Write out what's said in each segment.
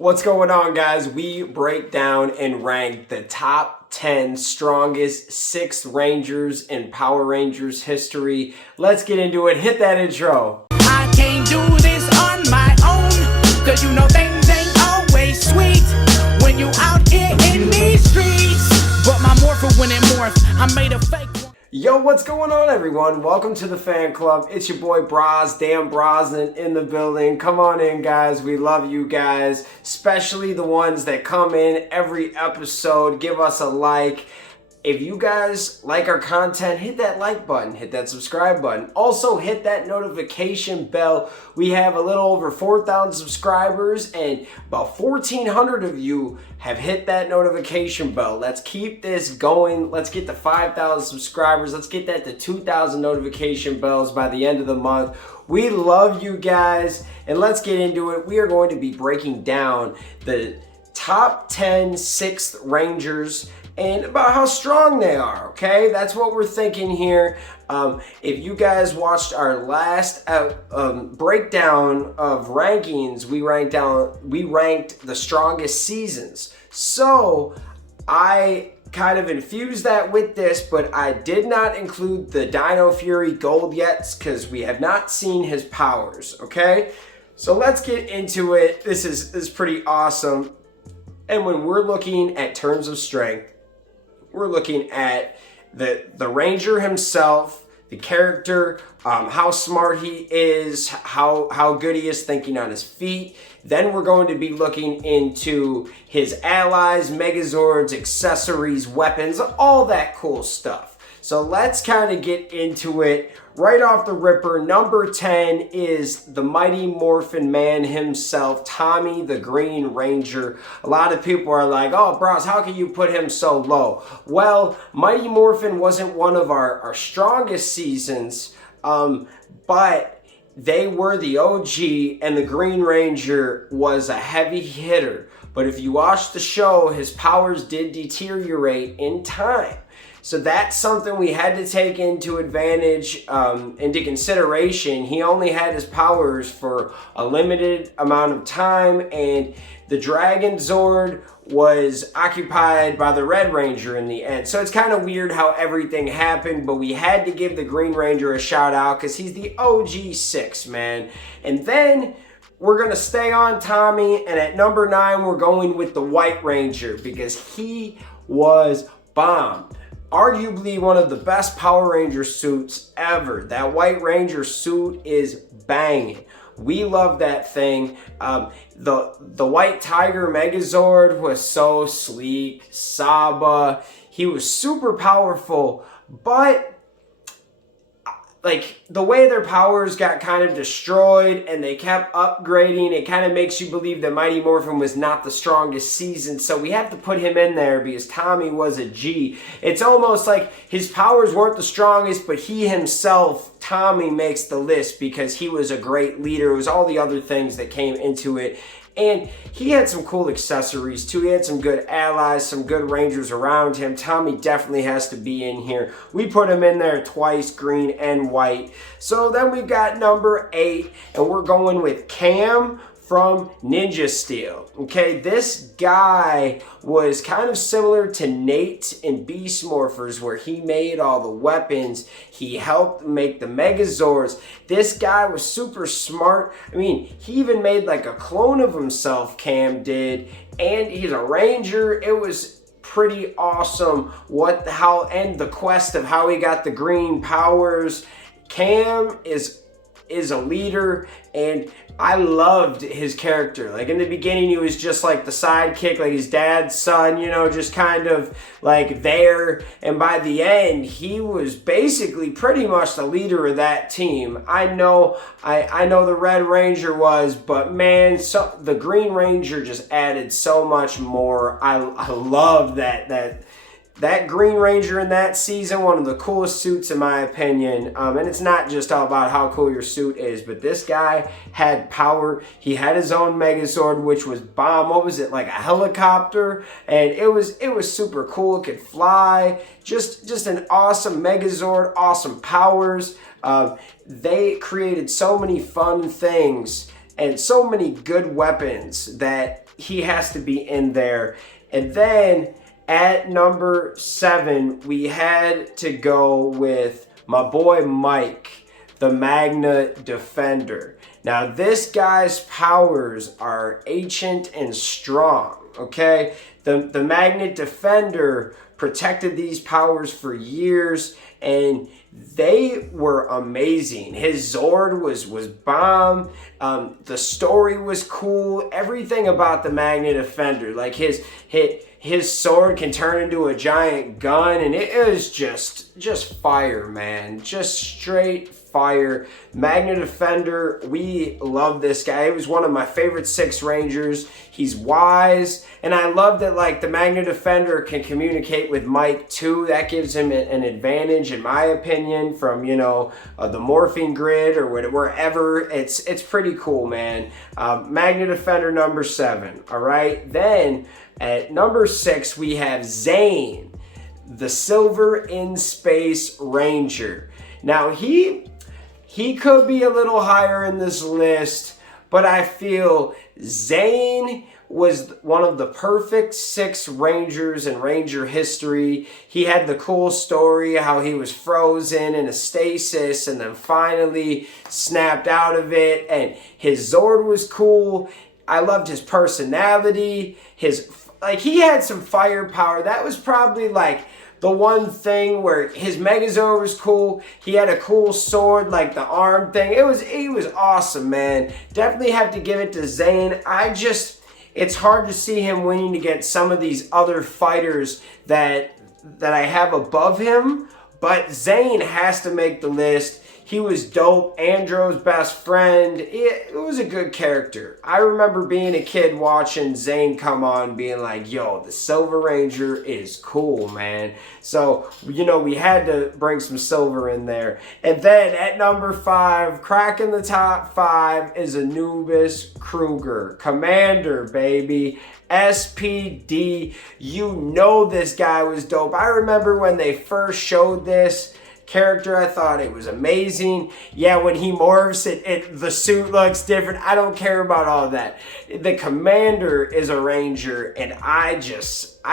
What's going on, guys? We break down and rank the top 10 strongest 6th Rangers in Power Rangers history. Let's get into it. Hit that intro. I can't do this on my own, cause you know things ain't always sweet when you out here in these streets. But my morpher when it morphed, I made a fake one. Yo, what's going on, everyone? Welcome to the fan club. It's your boy Braz, Dan Brosnan in the building. Come on in, guys. We love you guys, especially the ones that come in every episode. Give us a like. If you guys like our content, hit that like button, hit that subscribe button. Also, hit that notification bell. We have a little over 4,000 subscribers and about 1,400 of you have hit that notification bell. Let's keep this going. Let's get to 5,000 subscribers. Let's get that to 2,000 notification bells by the end of the month. We love you guys, and let's get into it. We are going to be breaking down the top 10 6th Rangers and about how strong they are, okay? That's what we're thinking here. If you guys watched our last breakdown of rankings, we ranked the strongest seasons. So I kind of infused that with this, but I did not include the Dino Fury Gold yet because we have not seen his powers, okay? So let's get into it. This is pretty awesome. And when we're looking at terms of strength, we're looking at the Ranger himself, the character, how smart he is, how good he is thinking on his feet. Then we're going to be looking into his allies, Megazords, accessories, weapons, all that cool stuff. So let's kind of get into it. Right off the ripper, number 10 is the Mighty Morphin Man himself, Tommy the Green Ranger. A lot of people are like, oh, Bros, how can you put him so low? Well, Mighty Morphin wasn't one of our strongest seasons, but they were the OG, and the Green Ranger was a heavy hitter. But if you watch the show, his powers did deteriorate in time. So that's something we had to take into consideration. He only had his powers for a limited amount of time, and the Dragon Zord was occupied by the Red Ranger in the end. So it's kind of weird how everything happened, but we had to give the Green Ranger a shout out because he's the OG 6, man. And then we're going to stay on Tommy, and at number 9, we're going with the White Ranger because he was bomb. Arguably one of the best Power Ranger suits ever. That White Ranger suit is banging. We love that thing. The White Tiger Megazord was so sleek. Saba, he was super powerful, but like the way their powers got kind of destroyed and they kept upgrading, it kind of makes you believe that Mighty Morphin was not the strongest season. So we have to put him in there because Tommy was a G. It's almost like his powers weren't the strongest, but he himself, Tommy, makes the list because he was a great leader. It was all the other things that came into it. And he had some cool accessories too. He had some good allies, some good Rangers around him. Tommy definitely has to be in here. We put him in there twice, green and white. So then we've got number 8, and we're going with Cam from Ninja Steel. Okay, this guy was kind of similar to Nate in Beast Morphers, where he made all the weapons. He helped make the Megazords. This guy was super smart. I mean, he even made like a clone of himself, Cam did, and he's a Ranger. It was pretty awesome and the quest of how he got the green powers. Cam is a leader, and I loved his character. Like in the beginning, he was just like the sidekick, like his dad's son, you know, just kind of like there. And by the end, he was basically pretty much the leader of that team. I know the Red Ranger was, but man, the Green Ranger just added so much more. I love that Green Ranger in that season, one of the coolest suits in my opinion. And it's not just all about how cool your suit is, but this guy had power. He had his own Megazord, which was bomb. What was it, like a helicopter? And it was super cool. It could fly. Just an awesome Megazord, awesome powers. They created so many fun things and so many good weapons that he has to be in there. And then at number 7, we had to go with my boy Mike, the Magna Defender. Now, this guy's powers are ancient and strong, okay? The Magnet Defender protected these powers for years, and they were amazing. His Zord was bomb. The story was cool. Everything about the Magnet Defender, like his sword can turn into a giant gun, and it is just fire, man. Just straight fire. Magna Defender, we love this guy. He was one of my favorite 6 Rangers. He's wise, and I love that, like, the Magna Defender can communicate with Mike too. That gives him an advantage, in my opinion, from, you know, the morphing grid or wherever. It's pretty cool, man. Magna Defender number 7. All right, then at number 6 we have Zane, the Silver in Space Ranger. Now he could be a little higher in this list, but I feel Zane was one of the perfect 6 Rangers in Ranger history. He had the cool story how he was frozen in a stasis and then finally snapped out of it, and his Zord was cool. I loved his personality. He had some firepower. That was probably like the one thing where his Megazord was cool. He had a cool sword, like the arm thing. He was awesome, man. Definitely have to give it to Zane. It's hard to see him winning against some of these other fighters that I have above him, but Zane has to make the list. He was dope. Andro's best friend. It was a good character. I remember being a kid watching Zane come on being like, yo, the Silver Ranger is cool, man. So, you know, we had to bring some silver in there. And then at number 5, cracking the top 5 is Anubis Kruger. Commander, baby. SPD. You know this guy was dope. I remember when they first showed this character, I thought it was amazing. Yeah, when he morphs, the suit looks different. I don't care about all that. The Commander is a Ranger, and I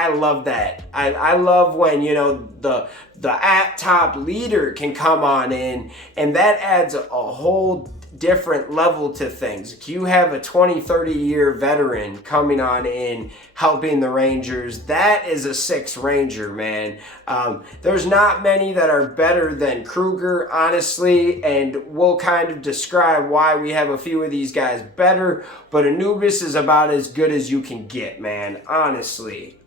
love that. I love when, you know, the at top leader can come on in, and that adds a whole different level to things. You have a 20-30 year veteran coming on in helping the Rangers. That is a 6 Ranger, man. There's not many that are better than Kruger, honestly, and we'll kind of describe why we have a few of these guys better, but Anubis is about as good as you can get, man, honestly.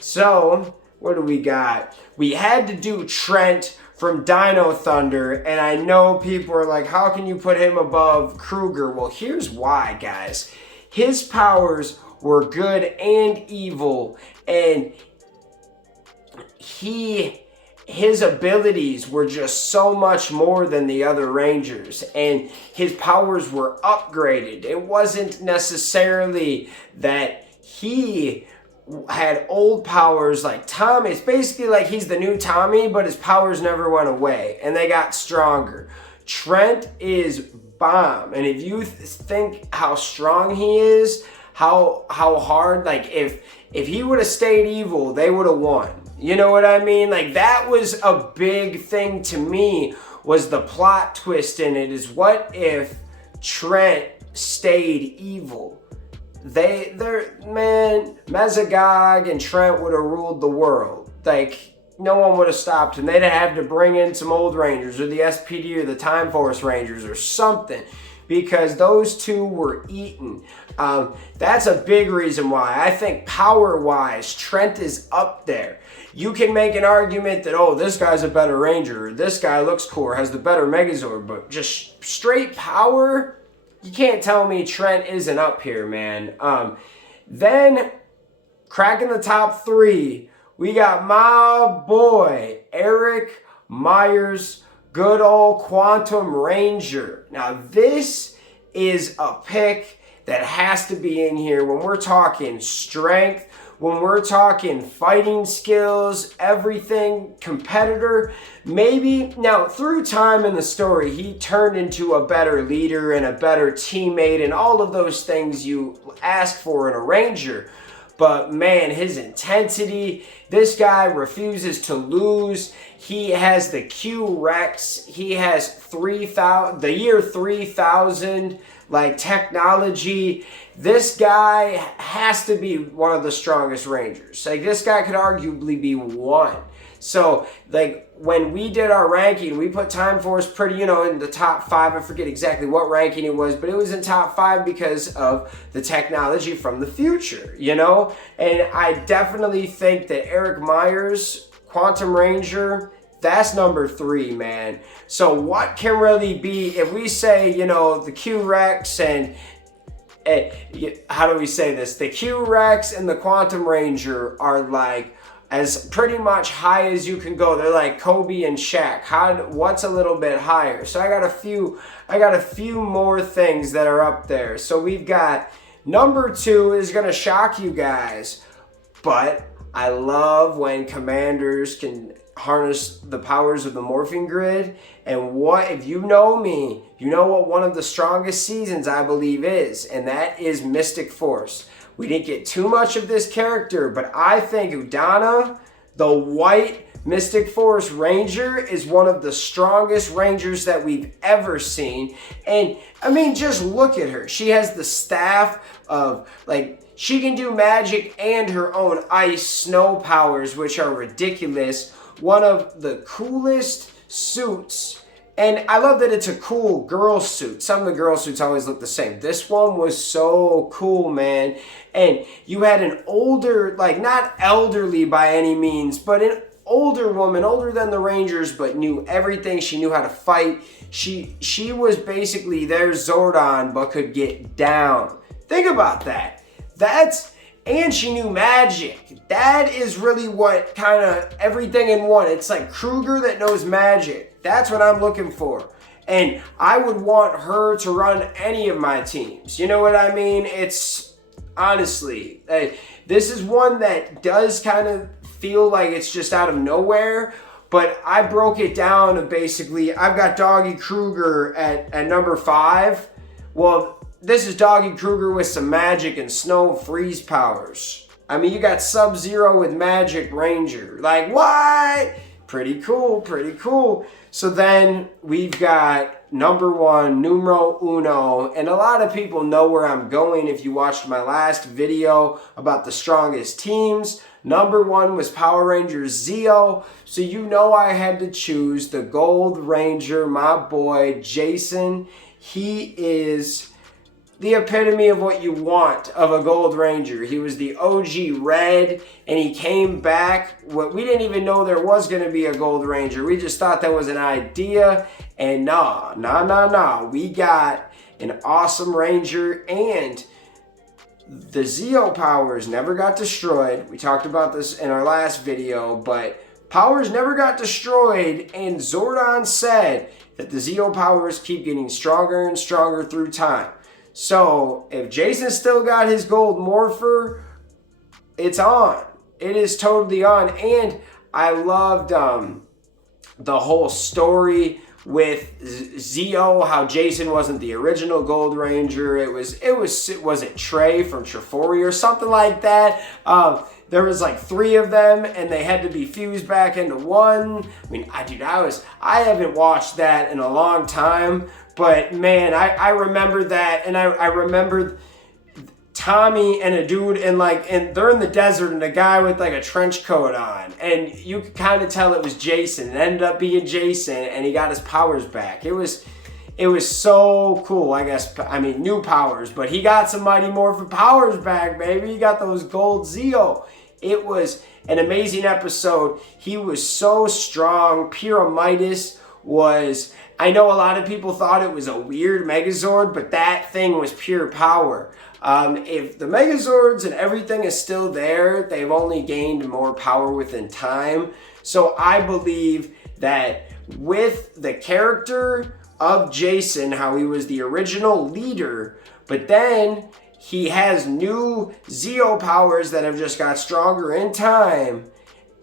So what do we got? We had to do Trent from Dino Thunder, and I know people are like, how can you put him above Kruger? Well, here's why, guys. His powers were good and evil, and his abilities were just so much more than the other Rangers, and his powers were upgraded. It wasn't necessarily that he had old powers like Tommy. It's basically like he's the new Tommy, but his powers never went away and they got stronger. Trent is bomb, and if you think how strong he is, how hard, like if he would have stayed evil, they would have won. You know what I mean? Like, that was a big thing to me, was the plot twist in it, is what if Trent stayed evil? Mesogog and Trent would have ruled the world. Like, no one would have stopped him. They'd have to bring in some old Rangers or the SPD or the Time Force Rangers or something, because those two were eaten. That's a big reason why. I think power-wise, Trent is up there. You can make an argument that, oh, this guy's a better Ranger, or this guy looks cooler, has the better Megazord, but just straight power, you can't tell me Trent isn't up here, man. Then, cracking the top 3, we got my boy, Eric Myers, good old Quantum Ranger. Now, this is a pick that has to be in here when we're talking strength, when we're talking fighting skills, everything, competitor, maybe now through time in the story, he turned into a better leader and a better teammate and all of those things you ask for in a ranger. But man, his intensity, this guy refuses to lose. He has the Q-Rex. He has 3,000, the year 3000, like technology. This guy has to be one of the strongest Rangers. Like this guy could arguably be one. So like when we did our ranking, we put Time Force pretty, in the top 5. I forget exactly what ranking it was, but it was in top 5 because of the technology from the future, And I definitely think that Eric Myers, Quantum Ranger, that's number 3, man. So what can really be, if we say, the Q-Rex and how do we say this? The Q-Rex and the Quantum Ranger are like as pretty much high as you can go. They're like Kobe and Shaq. What's a little bit higher? So I got a few more things that are up there. So we've got number 2 is gonna shock you guys, but I love when commanders can harness the powers of the morphing grid. And what, if you know me, you know what one of the strongest seasons I believe is, and that is Mystic Force. We didn't get too much of this character, but I think Udana, the white Mystic Force Ranger, is one of the strongest Rangers that we've ever seen. And I mean, just look at her. She has the staff of, like, she can do magic and her own ice snow powers, which are ridiculous. One of the coolest suits. And I love that it's a cool girl suit. Some of the girl suits always look the same. This one was so cool, man. And you had an older, like not elderly by any means, but an older woman, older than the Rangers, but knew everything. She knew how to fight. She was basically their Zordon, but could get down. Think about that. And she knew magic. That is really what kind of everything in one. It's like Kruger that knows magic. That's what I'm looking for. And I would want her to run any of my teams. You know what I mean? It's honestly, this is one that does kind of feel like it's just out of nowhere. But I broke it down of basically, I've got Doggy Kruger at number 5. Well, this is Doggy Kruger with some magic and snow freeze powers. I mean, you got Sub-Zero with magic Ranger. Like, what? Pretty cool, pretty cool. So then we've got number 1, numero uno. And a lot of people know where I'm going if you watched my last video about the strongest teams. Number 1 was Power Rangers Zeo. So you know I had to choose the Gold Ranger, my boy, Jason. He is the epitome of what you want of a Gold Ranger. He was the OG Red, and he came back. We didn't even know there was going to be a Gold Ranger. We just thought that was an idea, and nah. We got an awesome Ranger, and the Zeo powers never got destroyed. We talked about this in our last video, but powers never got destroyed, and Zordon said that the Zeo powers keep getting stronger and stronger through time. So if Jason still got his gold morpher, it's on. It is totally on. And I loved the whole story with Zeo, how Jason wasn't the original Gold Ranger. Was it Trey from Trifori or something like that? There was like 3 of them, and they had to be fused back into one. I mean, I haven't watched that in a long time, but man, I remember that, and I remembered Tommy and a dude and they're in the desert and a guy with like a trench coat on, and you could kind of tell it was Jason. It ended up being Jason, and he got his powers back. It was so cool, I guess. I mean, new powers, but he got some Mighty Morphin powers back, baby. He got those gold Zeo. It was an amazing episode. He was so strong. Pyramidas was, I know a lot of people thought it was a weird Megazord, but that thing was pure power. If the Megazords and everything is still there, they've only gained more power within time. So I believe that with the character of Jason, how he was the original leader, but then He has new Zeo powers that have just got stronger in time.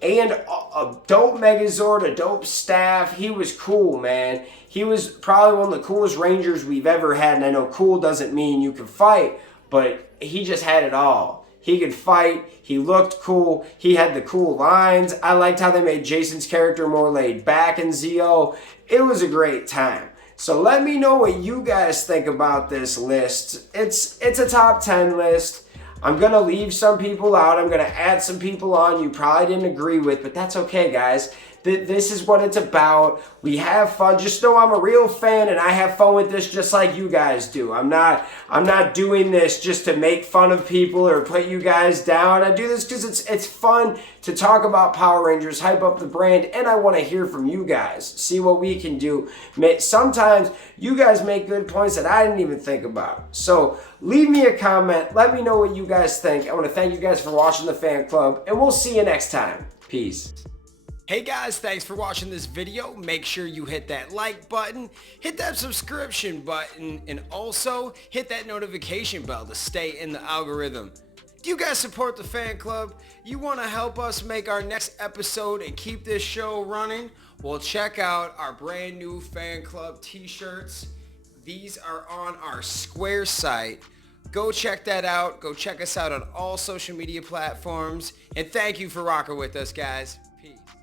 And a dope Megazord, a dope staff. He was cool, man. He was probably one of the coolest Rangers we've ever had. And I know cool doesn't mean you can fight, but he just had it all. He could fight. He looked cool. He had the cool lines. I liked how they made Jason's character more laid back in Zeo. It was a great time. So let me know what you guys think about this list. It's a top 10 list. I'm going to leave some people out. I'm going to add some people on you probably didn't agree with, but that's okay, guys. This is what it's about. We have fun. Just know I'm a real fan and I have fun with this just like you guys do. I'm not doing this just to make fun of people or put you guys down. I do this because it's fun to talk about Power Rangers, hype up the brand, and I want to hear from you guys. See what we can do. Sometimes you guys make good points that I didn't even think about. So leave me a comment. Let me know what you guys think. I want to thank you guys for watching the fan club, and we'll see you next time. Peace. Hey guys, thanks for watching this video. Make sure you hit that like button, hit that subscription button, and also hit that notification bell to stay in the algorithm. Do you guys support the fan club? You want to help us make our next episode and keep this show running? Well, check out our brand new fan club t-shirts. These are on our Square site. Go check that out. Go check us out on all social media platforms. And thank you for rocking with us, guys.